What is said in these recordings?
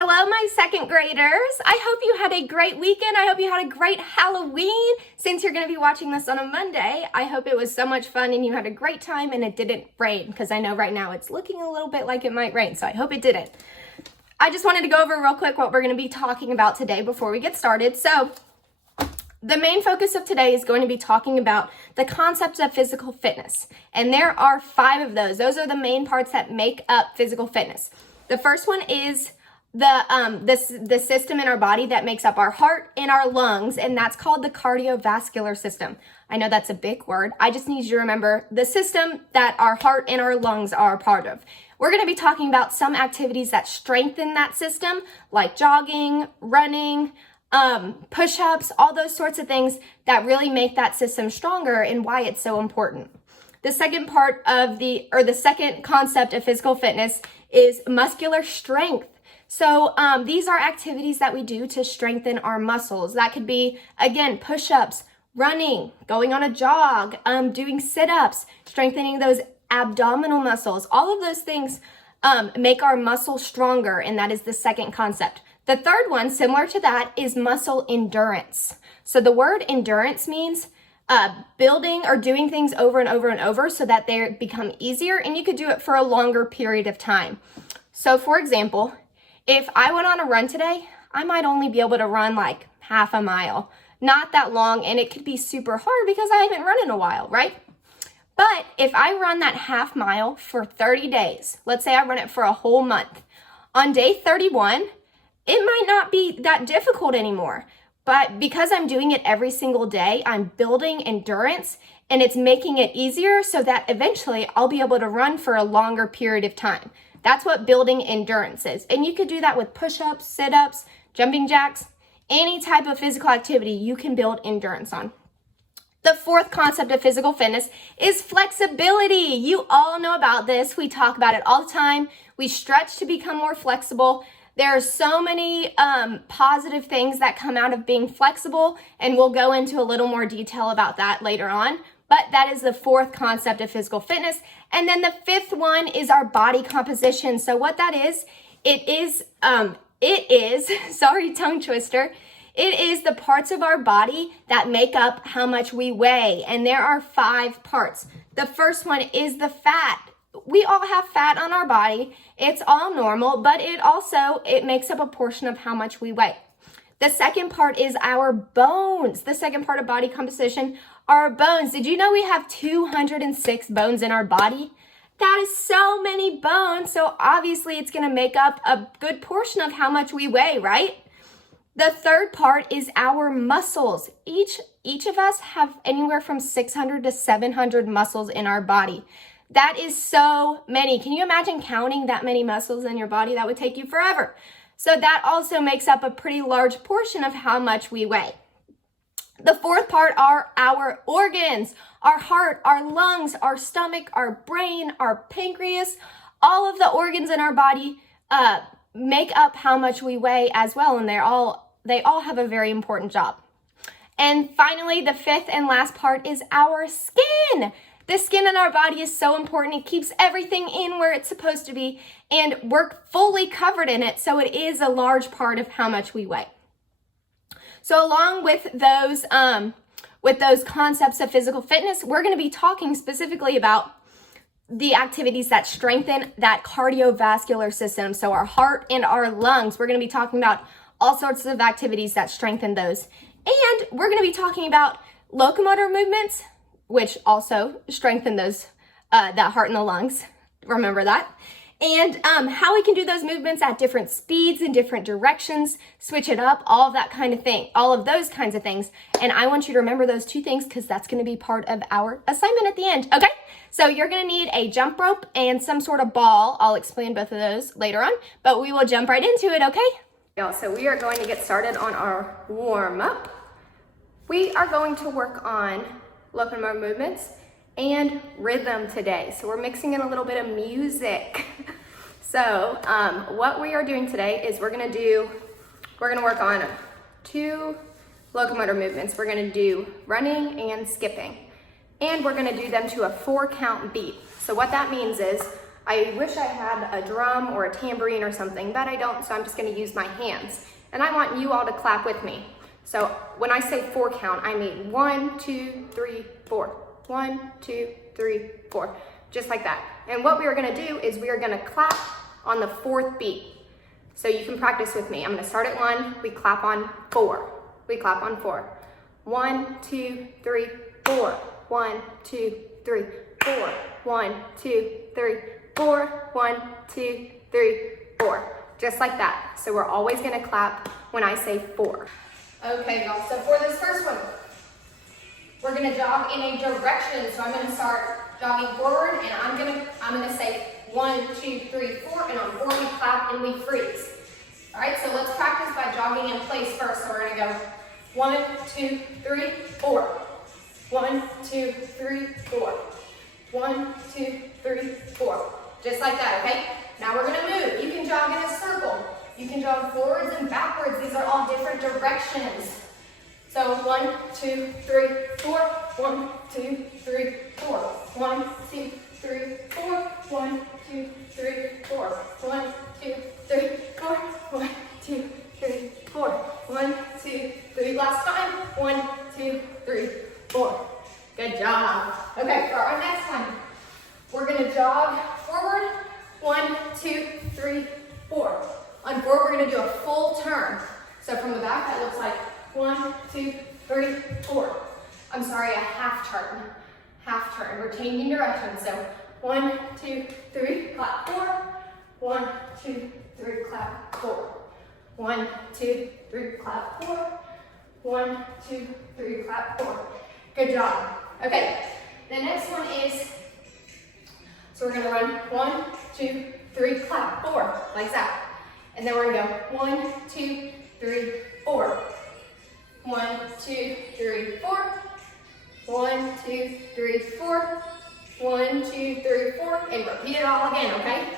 Hello, my second graders. I hope you had a great weekend. I hope you had a great Halloween. Since you're going to be watching this on a Monday, I hope it was so much fun and you had a great time and it didn't rain, because I know right now it's looking a little bit like it might rain, so I hope it didn't. I just wanted to go over real quick what we're going to be talking about today before we get started. So the main focus of today is going to be talking about the concepts of physical fitness. And there are 5 of those. Those are the main parts that make up physical fitness. The first one is the system in our body that makes up our heart and our lungs, and that's called the cardiovascular system. I know that's a big word. I just need you to remember the system that our heart and our lungs are a part of. We're going to be talking about some activities that strengthen that system, like jogging, running, push-ups, all those sorts of things that really make that system stronger and why it's so important. The second part of the second concept of physical fitness is muscular strength. So these are activities that we do to strengthen our muscles. That could be, again, push-ups, running, going on a jog, doing sit-ups, strengthening those abdominal muscles. All of those things make our muscles stronger, and that is the second concept. The third one, similar to that, is muscle endurance. So the word endurance means building or doing things over and over and over so that they become easier, and you could do it for a longer period of time. So for example, if I went on a run today, I might only be able to run like half a mile. Not that long, and it could be super hard because I haven't run in a while, right? But if I run that half mile for 30 days, let's say I run it for a whole month, on day 31, it might not be that difficult anymore. But because I'm doing it every single day, I'm building endurance, and it's making it easier so that eventually I'll be able to run for a longer period of time. That's what building endurance is. And you could do that with push-ups, sit-ups, jumping jacks, any type of physical activity you can build endurance on. The fourth concept of physical fitness is flexibility. You all know about this. We talk about it all the time. We stretch to become more flexible. There are so many positive things that come out of being flexible, and we'll go into a little more detail about that later on. But that is the fourth concept of physical fitness. And then the fifth one is our body composition. So what that is, it is, sorry, tongue twister. It is the parts of our body that make up how much we weigh. And there are 5 parts. The first one is the fat. We all have fat on our body. It's all normal, but it makes up a portion of how much we weigh. The second part is our bones. The second part of body composition are our bones. Did you know we have 206 bones in our body? That is so many bones. So obviously it's going to make up a good portion of how much we weigh, right? The third part is our muscles. Each of us have anywhere from 600 to 700 muscles in our body. That is so many. Can you imagine counting that many muscles in your body? That would take you forever. So that also makes up a pretty large portion of how much we weigh. The fourth part are our organs, our heart, our lungs, our stomach, our brain, our pancreas. All of the organs in our body make up how much we weigh as well, and they all have a very important job. And finally, the fifth and last part is our skin. The skin in our body is so important. It keeps everything in where it's supposed to be, and we're fully covered in it, so it is a large part of how much we weigh. So along with those concepts of physical fitness, we're going to be talking specifically about the activities that strengthen that cardiovascular system, so our heart and our lungs. We're going to be talking about all sorts of activities that strengthen those. And we're going to be talking about locomotor movements, which also strengthen those that heart and the lungs. Remember that. And how we can do those movements at different speeds and different directions, switch it up, all of that kind of thing, all of those kinds of things. And I want you to remember those 2 things because that's going to be part of our assignment at the end. Okay, so you're going to need a jump rope and some sort of ball. I'll explain both of those later on, but we will jump right into it, okay? Y'all, so we are going to get started on our warm up. We are going to work on locomotor movements and rhythm today. So we're mixing in a little bit of music. So what we are doing today is we're gonna work on 2 locomotor movements. We're gonna do running and skipping. And we're gonna do them to a 4 count beat. So what that means is I wish I had a drum or a tambourine or something, but I don't, so I'm just gonna use my hands. And I want you all to clap with me. So when I say 4 count, I mean 1, 2, 3, 4. 1, 2, 3, 4. Just like that. And what we are gonna do is we are gonna clap on the 4th beat. So you can practice with me. I'm gonna start at 1, we clap on 4. We clap on 4. 1, 2, 3, 4. 1, 2, 3, 4. 1, 2, 3, 4. 1, 2, 3, 4. Just like that. So we're always gonna clap when I say 4. Okay, y'all, so for this first one, we're gonna jog in a direction. So I'm gonna start jogging forward, and I'm gonna say 1, 2, 3, 4, and on 4 we clap and we freeze. All right, so let's practice by jogging in place first. So we're gonna go 1, 2, 3, 4. 1, 2, 3, 4. 1, 2, 3, 4. Just like that, okay? Now we're gonna move. You can jog in a circle. You can jog forwards and backwards. These are all different directions. So 1, 2, 3, 4. 1, 2, 3, 4. 1, 2, 3, 4. 1, 2, 3, 4. 1, 2, 3, 4. 1, 2, 3, 4. 1, 2, 3. Last time. 1, 2, 3, 4. Good job. Okay, for our next one, we're gonna jog forward. 1, 2, 3, 4. On 4, we're gonna do a full turn. So from the back, that looks like 1, 2, 3, 4. I'm sorry, a half turn. Half turn. We're changing direction. So 1, 2, 3, clap 4. 1, 2, 3, clap 4. 1, 2, 3, clap 4. 1, 2, 3, clap 4. Good job. Okay, the next one is, so we're gonna run 1, 2, 3, clap 4, like that. And then we're gonna go 1, 2, 3, 4. 1, 2, 3, 4. 1, 2, 3, 4. 1, 2, 3, 4. And repeat it all again, okay?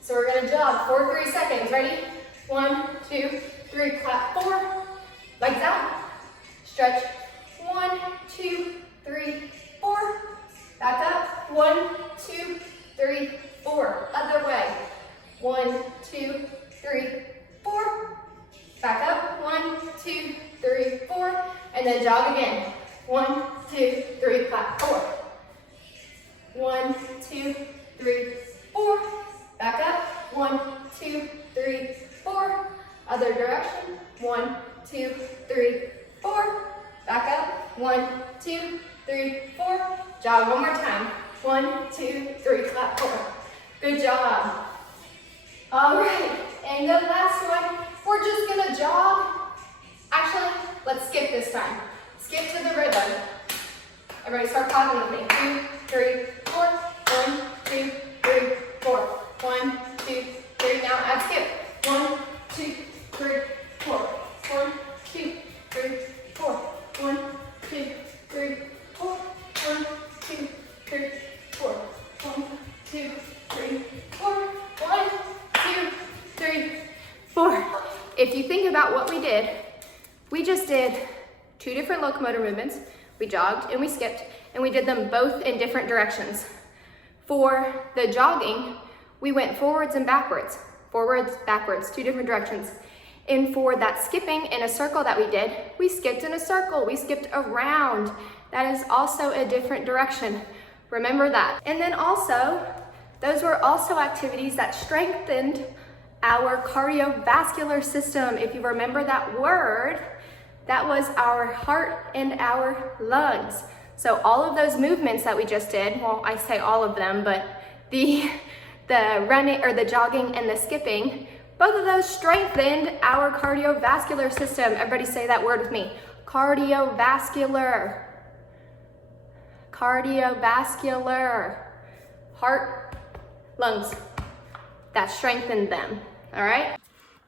So we're gonna jog for 3 seconds. Ready? 1, 2, 3, clap 4. Like that. Stretch. 1, 2, 3, 4. Back up. 1, 2, 3, 4. Other way. 1, 2, 3, 4. Back up. 1, 2, 3, 4. And then jog again. 1, 2, 3, clap 4. 1, 2, 3, 4. Back up. 1, 2, 3, 4. Other direction. 1, 2, 3, 4. Back up. 1, 2, 3, 4. Jog one more time. 1, 2, 3, clap 4. Good job. All right, and the last one, we're just gonna jog. Actually, let's skip this time. Skip to the rhythm. Everybody start clapping with me. 2, 3, 4. 1, 2, 3, 4. 1, 2, 3. Now add skip. 1, 2, 3, 4. 1, 2, 3, 4. 1, 2, 3, 4. 1, 2, 3, 4. 1, 2, 3, 4. 1, 2, 3, 4. If you think about what we just did 2 different locomotor movements. We jogged and we skipped, and we did them both in different directions. For the jogging, we went forwards and backwards. Forwards, backwards, 2 different directions. And for that skipping in a circle that we did, we skipped in a circle. We skipped around. That is also a different direction. Remember that. And then also, those were also activities that strengthened our cardiovascular system. If you remember that word, that was our heart and our lungs. So all of those movements that we just did, well, I say all of them, but the running or the jogging and the skipping, both of those strengthened our cardiovascular system. Everybody say that word with me. Cardiovascular. Cardiovascular. Heart, lungs. That strengthened them, all right?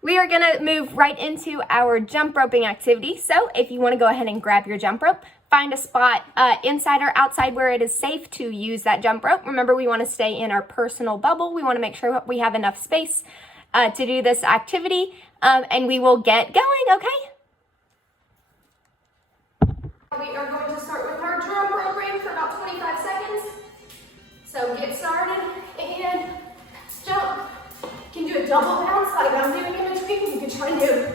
We are gonna move right into our jump roping activity. So if you wanna go ahead and grab your jump rope, find a spot inside or outside where it is safe to use that jump rope. Remember, we wanna stay in our personal bubble. We wanna make sure we have enough space to do this activity, and we will get going, okay? We are going to start with our jump rope ring for about 25 seconds. So get started and jump. You can do a double bounce like I'm doing in between. You can try and do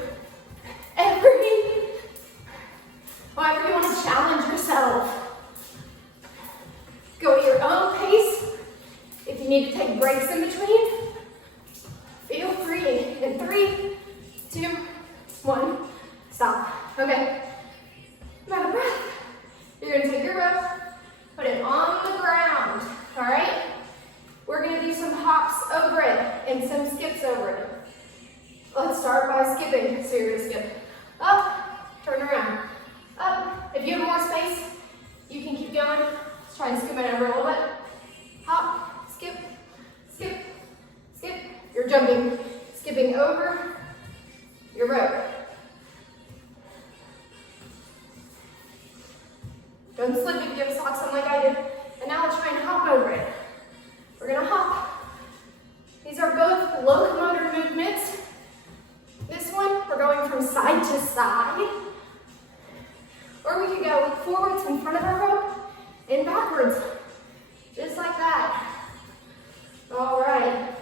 however you want to challenge yourself. Go at your own pace. If you need to take breaks in between, feel free. In 3, 2, 1, stop. Okay. I'm out of breath. You're gonna take your rope, put it on the ground, all right? We're gonna do some hops over it and some skips over it. Let's start by skipping. So you're gonna skip up, turn around, up. If you have more space, you can keep going. Let's try and skip it over a little bit. Hop, skip, skip, skip. You're jumping, skipping over your rope. Don't slip if you have socks on like I did. And now let's try and hop over it. We're gonna hop. These are both locomotor movements. This one, we're going from side to side. Or we could go forwards in front of our rope and backwards, just like that. All right.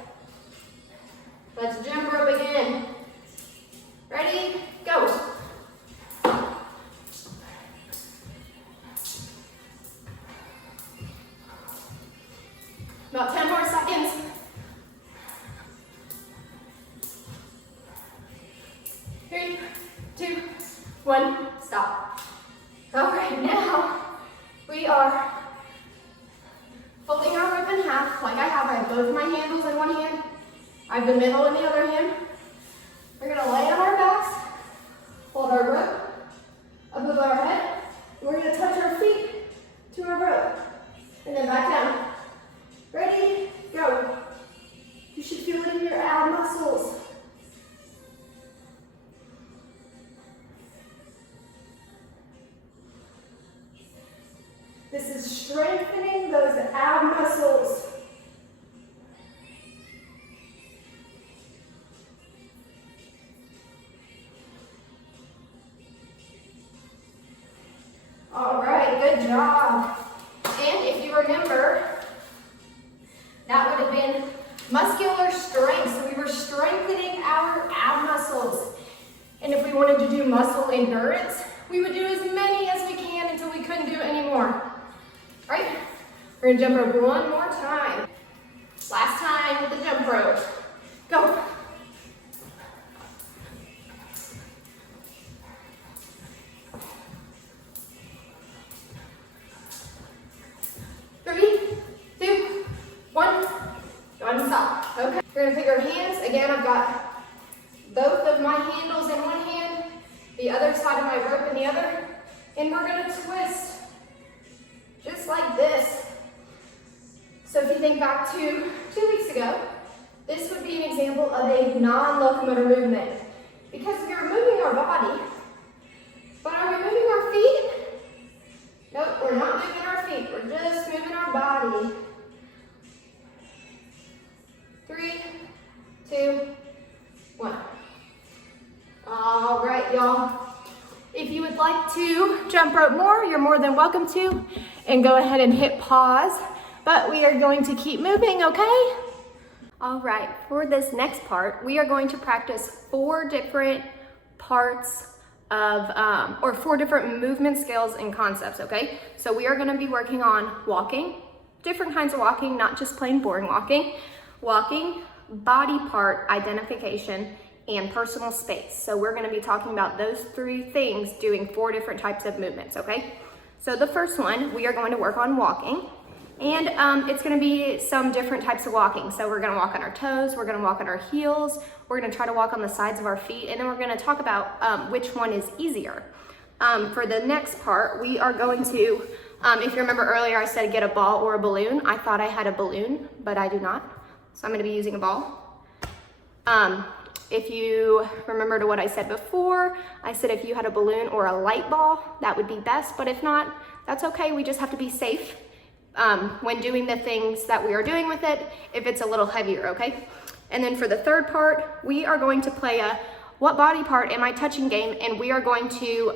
Let's jump rope again. Ready? Go. About 10 more seconds. 3, 2, 1, stop. All right, now we are folding our rope in half like I have. I have both my handles in one hand. I have the middle in the other hand. We're gonna lay on our backs, hold our rope above our head, and we're gonna touch our feet to our rope, and then back down. Ready? Go. You should feel it in your ab muscles. This is strengthening those ab muscles. All right, good job. And if you remember, that would have been muscular strength. So we were strengthening our ab muscles. And if we wanted to do muscle endurance, we would do as many as we can until we couldn't do anymore. All right? We're gonna jump rope one more time. Last time with the jump rope. Go. Three, two, one. Go ahead and stop. Okay. We're gonna pick our hands. Again, I've got both of my handles in one hand, the other side of my rope in the other, and we're gonna twist just like this. So if you think back to 2 weeks ago, this would be an example of a non-locomotor movement because we're moving our body, but are we moving our feet? Nope, we're not moving our feet. We're just moving our body. 3, 2, 1. All right, y'all. If you would like to jump rope more, you're more than welcome to, and go ahead and hit pause, but we are going to keep moving, okay? All right, for this next part, we are going to practice 4 different parts of, or 4 different movement skills and concepts, okay? So we are gonna be working on walking, different kinds of walking, not just plain boring walking, body part identification, and personal space. So we're gonna be talking about those 3 things, doing 4 different types of movements, okay? So the first one, we are going to work on walking, and it's gonna be some different types of walking. So we're gonna walk on our toes, we're gonna walk on our heels, we're gonna try to walk on the sides of our feet, and then we're gonna talk about which one is easier. For the next part, we are going to, if you remember earlier, I said get a ball or a balloon. I thought I had a balloon, but I do not. So I'm gonna be using a ball. If you remember to what I said before, I said if you had a balloon or a light ball, that would be best, but if not, that's okay. We just have to be safe when doing the things that we are doing with it, if it's a little heavier, okay? And then for the third part, we are going to play a what body part am I touching game, and we are going to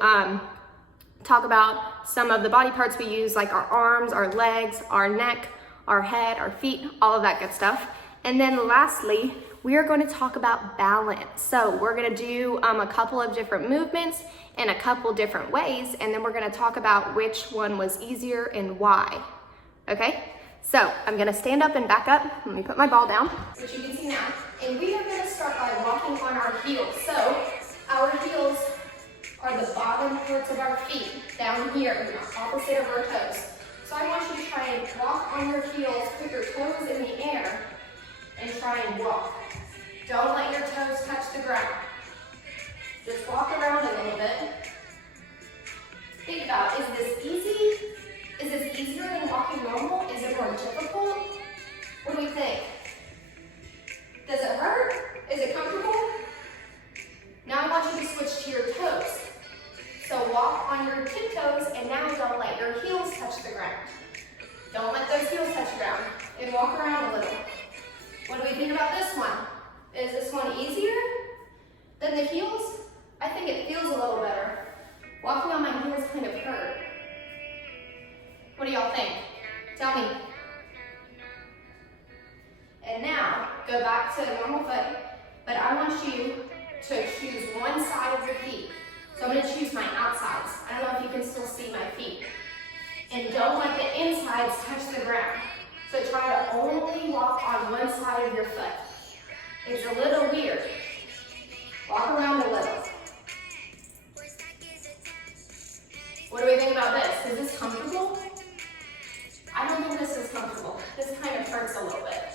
talk about some of the body parts we use, like our arms, our legs, our neck, our head, our feet, all of that good stuff. And then lastly, we are going to talk about balance. So we're going to do a couple of different movements in a couple different ways, and then we're going to talk about which one was easier and why. Okay? So I'm going to stand up and back up. Let me put my ball down, which you can see now. And we are going to start by walking on our heels. So our heels are the bottom parts of our feet, down here, opposite of our toes. So I want you to try and walk on your heels, put your toes in the air, and try and walk. Don't let your toes touch the ground. Just walk around a little bit. Think about, is this easy? Is this easier than walking normal? Is it more difficult? What do we think? Does it hurt? Is it comfortable? Now I want you to switch to your toes. So walk on your tiptoes, and now don't let your heels touch the ground. Don't let those heels touch the ground. And walk around a little. What do we think about this one? Is this one easier than the heels? I think it feels a little better. Walking on my heels kind of hurt. What do y'all think? Tell me. And now, go back to normal foot, but I want you to choose one side of your feet. So I'm going to choose my outsides. I don't know if you can still see my feet. And don't let the insides touch the ground. So try to only walk on one side of your foot. It's a little weird. Walk around a little. What do we think about this? Is this comfortable? I don't think this is comfortable. This kind of hurts a little bit.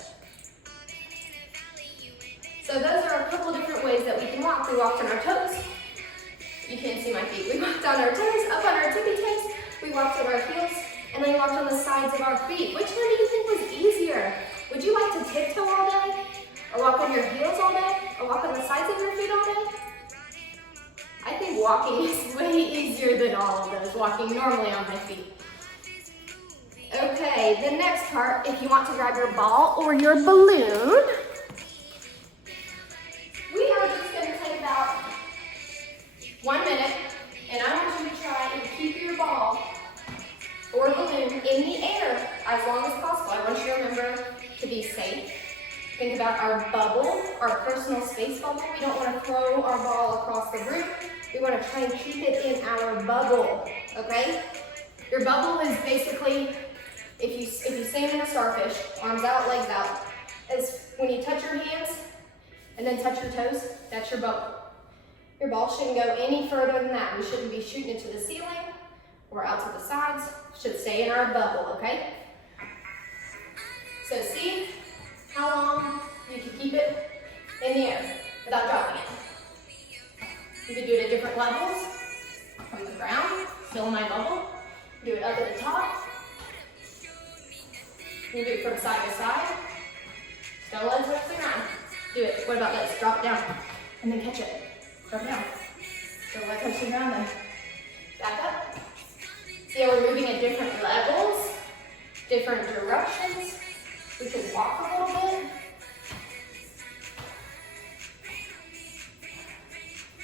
So those are a couple different ways that we can walk. We walked on our toes. You can't see my feet. We walked on our toes, up on our tippy toes. We walked on our heels, and then we walked on the sides of our feet. Which one do you think was easier? Would you like to tiptoe all day? Or walk on your heels all day? Or walk on the sides of your feet all day? I think walking is way easier than all of those, walking normally on my feet. Okay, the next part, if you want to grab your ball or your balloon, we are just going to take about 1 minute, and I want you to try and keep your ball or balloon in the air as long as possible. I want you to remember to be safe. Think about our bubble, our personal space bubble. We don't want to throw our ball across the room. We want to try and keep it in our bubble, okay? Your bubble is basically, if you stand in a starfish, arms out, legs out, is when you touch your hands and then touch your toes, that's your bubble. Your ball shouldn't go any further than that. We shouldn't be shooting it to the ceiling or out to the sides. It should stay in our bubble, okay? So see how long you can keep it in the air without dropping it. You can do it at different levels, from the ground, still in my bubble. Do it up at the top. You can do it from side to side. Don't let it touch the ground. Do it. What about this? Drop it down and then catch it. Drop it down. Don't let it touch the ground then. Back up. See how we're moving at different levels, different directions. We can walk a little bit.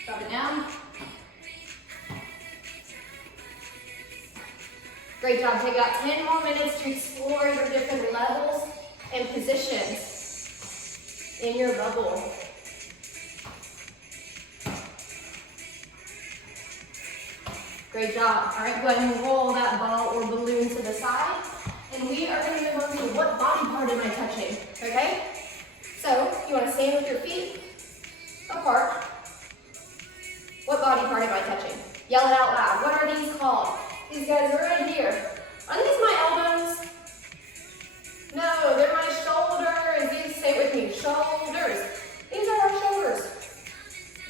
Drop it down. Great job. Take about 10 more minutes to explore your different levels and positions in your bubble. Great job. All right, go ahead and roll that ball or balloon to the side. And we are going to move on to what body part am I touching, okay? So you want to stand with your feet apart. What body part am I touching? Yell it out loud. What are these called? These guys are right here. Are these my elbows? No, they're my shoulders. These, say it with me, shoulders. These are our shoulders.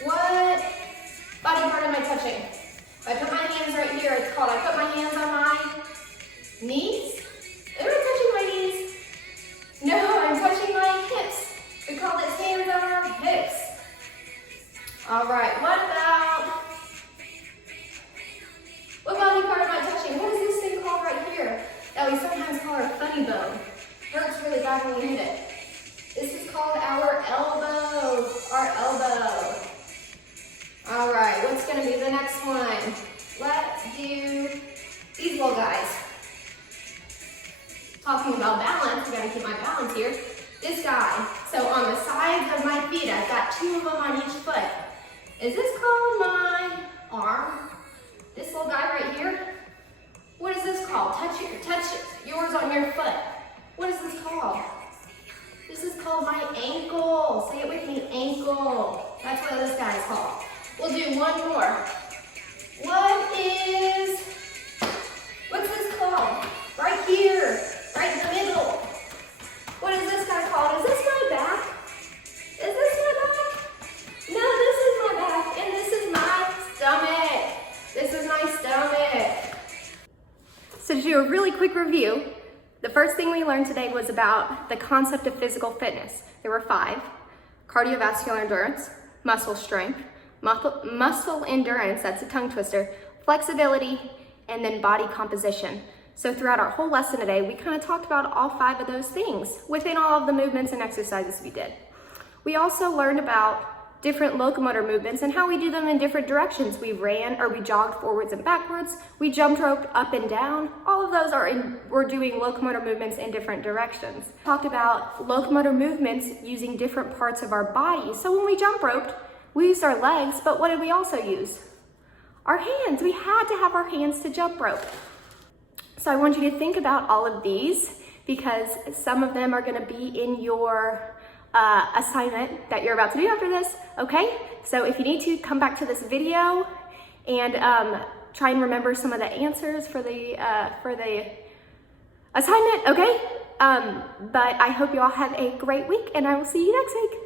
What body part am I touching? If I put my hands right here, it's called, I put my hands on my knees. Am I touching my knees? No, I'm touching my hips. We call this hands on our hips. All right, what body part am I touching? What is this thing called right here that we sometimes call our funny bone? Hurts really bad when we hit it. This is called our elbow, All right, what's gonna be the next one? Let's do these little guys. Talking about balance, I gotta keep my balance here. This guy, 2 of them on each foot. Is this called my arm? This little guy right here? What is this called? Touch yours on your foot. What is this called? This is called my ankle. Say it with me, ankle. That's what this guy is called. We'll do one more. What's this called? Right here, right in the middle. What is this guy called? Is this my back? Is this my back? No, this is my back, and this is my stomach. This is my stomach. So to do a really quick review, the first thing we learned today was about the concept of physical fitness. There were 5: cardiovascular endurance, muscle strength, muscle endurance, that's a tongue twister, flexibility, and then body composition. So throughout our whole lesson today, we kind of talked about all 5 of those things within all of the movements and exercises we did. We also learned about different locomotor movements and how we do them in different directions. We ran or we jogged forwards and backwards. We jump roped up and down. All of those we're doing locomotor movements in different directions. Talked about locomotor movements using different parts of our body. So when we jump roped, we used our legs, but what did we also use? Our hands. We had to have our hands to jump rope. So I want you to think about all of these because some of them are going to be in your assignment that you're about to do after this, okay? So if you need to, come back to this video and try and remember some of the answers for the assignment, okay? But I hope you all have a great week and I will see you next week.